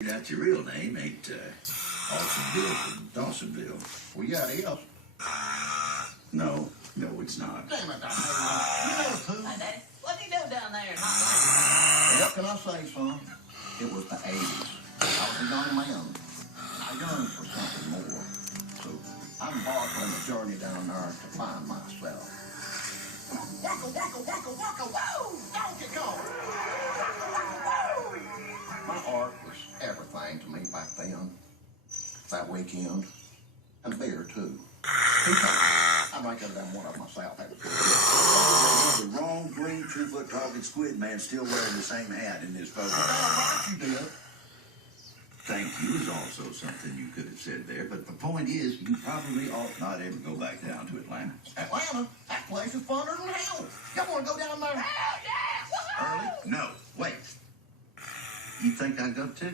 That's your real name, ain't Bill from Dawsonville. Well, yeah, it is. No, it's not. Damn it, I know. You know who? Hey, Daddy, what do you do down there in Hot What can I say, son? It was the 80s. I was a young man. I yearned for something more. So I'm embarking on a journey down there to find myself. Waka, waka, waka, waka, whoa! Donkey Kong! My art was everything to me back then. That weekend. And beer, too. I'd like to have done one of myself. The wrong green 2-foot talking squid man still wearing the same hat in this photo. Right, you did. Thank you is also something you could have said there, but the point is, you probably ought not ever go back down to Atlanta. Atlanta? That place is funner than hell. Y'all want to go down there? Hell yeah! Early? No, wait. You think I go to?